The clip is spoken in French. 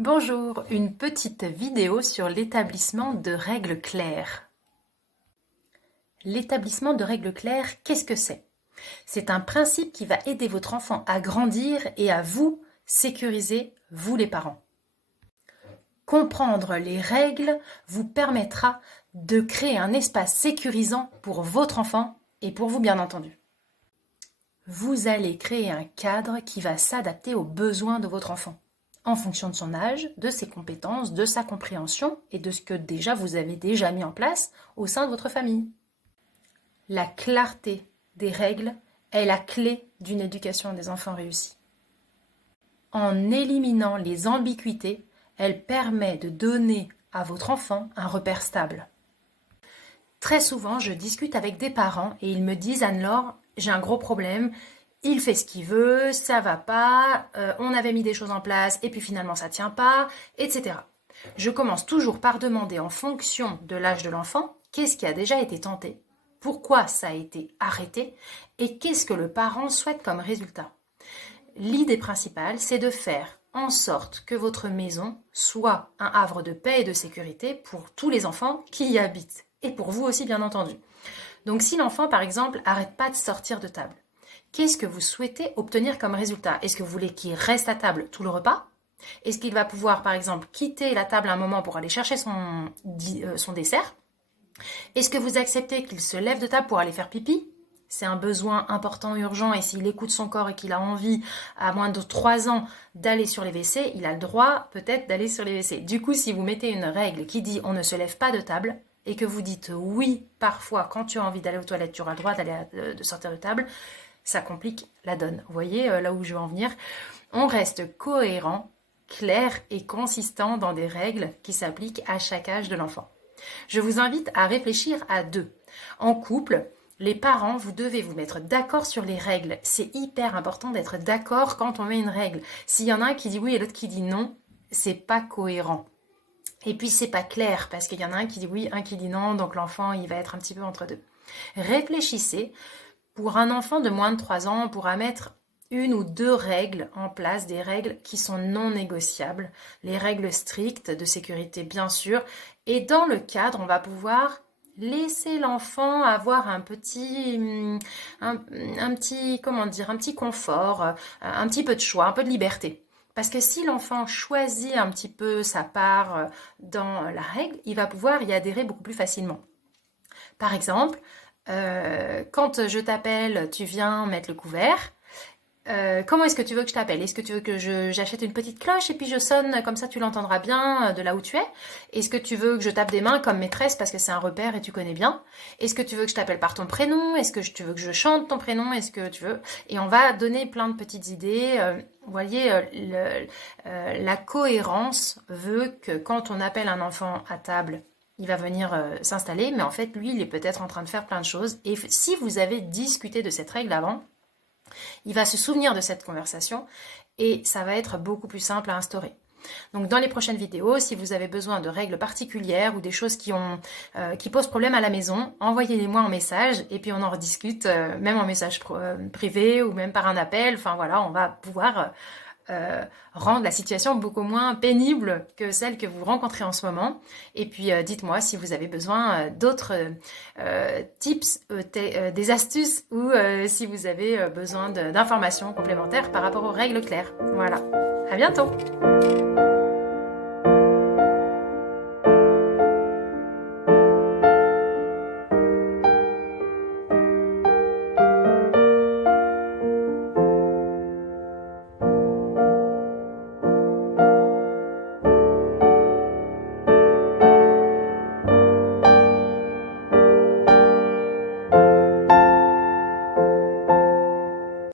Bonjour, une petite vidéo sur l'établissement de règles claires. L'établissement de règles claires, qu'est-ce que c'est? C'est un principe qui va aider votre enfant à grandir et à vous sécuriser, vous les parents. Comprendre les règles vous permettra de créer un espace sécurisant pour votre enfant et pour vous bien entendu. Vous allez créer un cadre qui va s'adapter aux besoins de votre enfant, en fonction de son âge, de ses compétences, de sa compréhension et de ce que déjà vous avez déjà mis en place au sein de votre famille. La clarté des règles est la clé d'une éducation des enfants réussie. En éliminant les ambiguïtés, elle permet de donner à votre enfant un repère stable. Très souvent, je discute avec des parents et ils me disent « Anne-Laure, j'ai un gros problème, il fait ce qu'il veut, ça va pas, on avait mis des choses en place et puis finalement ça tient pas, etc. » Je commence toujours par demander en fonction de l'âge de l'enfant, qu'est-ce qui a déjà été tenté, pourquoi ça a été arrêté et qu'est-ce que le parent souhaite comme résultat. L'idée principale, c'est de faire en sorte que votre maison soit un havre de paix et de sécurité pour tous les enfants qui y habitent et pour vous aussi bien entendu. Donc si l'enfant par exemple n'arrête pas de sortir de table, qu'est-ce que vous souhaitez obtenir comme résultat? Est-ce que vous voulez qu'il reste à table tout le repas? Est-ce qu'il va pouvoir par exemple quitter la table un moment pour aller chercher son dessert? Est-ce que vous acceptez qu'il se lève de table pour aller faire pipi? C'est un besoin important, urgent, et s'il écoute son corps et qu'il a envie, à moins de 3 ans, d'aller sur les WC, il a le droit peut-être d'aller sur les WC. Du coup, si vous mettez une règle qui dit on ne se lève pas de table, et que vous dites oui, parfois, quand tu as envie d'aller aux toilettes, tu auras le droit de sortir de table, ça complique la donne. Vous voyez là où je veux en venir? On reste cohérent, clair et consistant dans des règles qui s'appliquent à chaque âge de l'enfant. Je vous invite à réfléchir à deux. En couple, les parents, vous devez vous mettre d'accord sur les règles. C'est hyper important d'être d'accord quand on met une règle. S'il y en a un qui dit oui et l'autre qui dit non, c'est pas cohérent. Et puis c'est pas clair parce qu'il y en a un qui dit oui, un qui dit non, donc l'enfant il va être un petit peu entre deux. Réfléchissez, pour un enfant de moins de 3 ans, on pourra mettre 1 ou 2 règles en place, des règles qui sont non négociables, les règles strictes de sécurité bien sûr, et dans le cadre on va pouvoir laisser l'enfant avoir un petit confort, un petit peu de choix, un peu de liberté. Parce que si l'enfant choisit un petit peu sa part dans la règle, il va pouvoir y adhérer beaucoup plus facilement. Par exemple, quand je t'appelle, tu viens mettre le couvert. Comment est-ce que tu veux que je t'appelle? Est-ce que tu veux que j'achète une petite cloche et puis je sonne, comme ça tu l'entendras bien de là où tu es? Est-ce que tu veux que je tape des mains comme maîtresse parce que c'est un repère et tu connais bien? Est-ce que tu veux que je t'appelle par ton prénom? Est-ce que tu veux que je chante ton prénom? Est-ce que tu veux? Et on va donner plein de petites idées. Vous voyez, la cohérence veut que quand on appelle un enfant à table, il va venir s'installer, mais en fait, lui, il est peut-être en train de faire plein de choses. Et si vous avez discuté de cette règle avant, il va se souvenir de cette conversation et ça va être beaucoup plus simple à instaurer. Donc dans les prochaines vidéos, si vous avez besoin de règles particulières ou des choses qui posent problème à la maison, envoyez-les-moi en message et puis on en rediscute, même en message privé ou même par un appel. Enfin voilà, on va pouvoir rendre la situation beaucoup moins pénible que celle que vous rencontrez en ce moment. Et puis dites-moi si vous avez besoin d'autres tips, des astuces ou si vous avez besoin d'informations complémentaires par rapport aux règles claires. Voilà, à bientôt!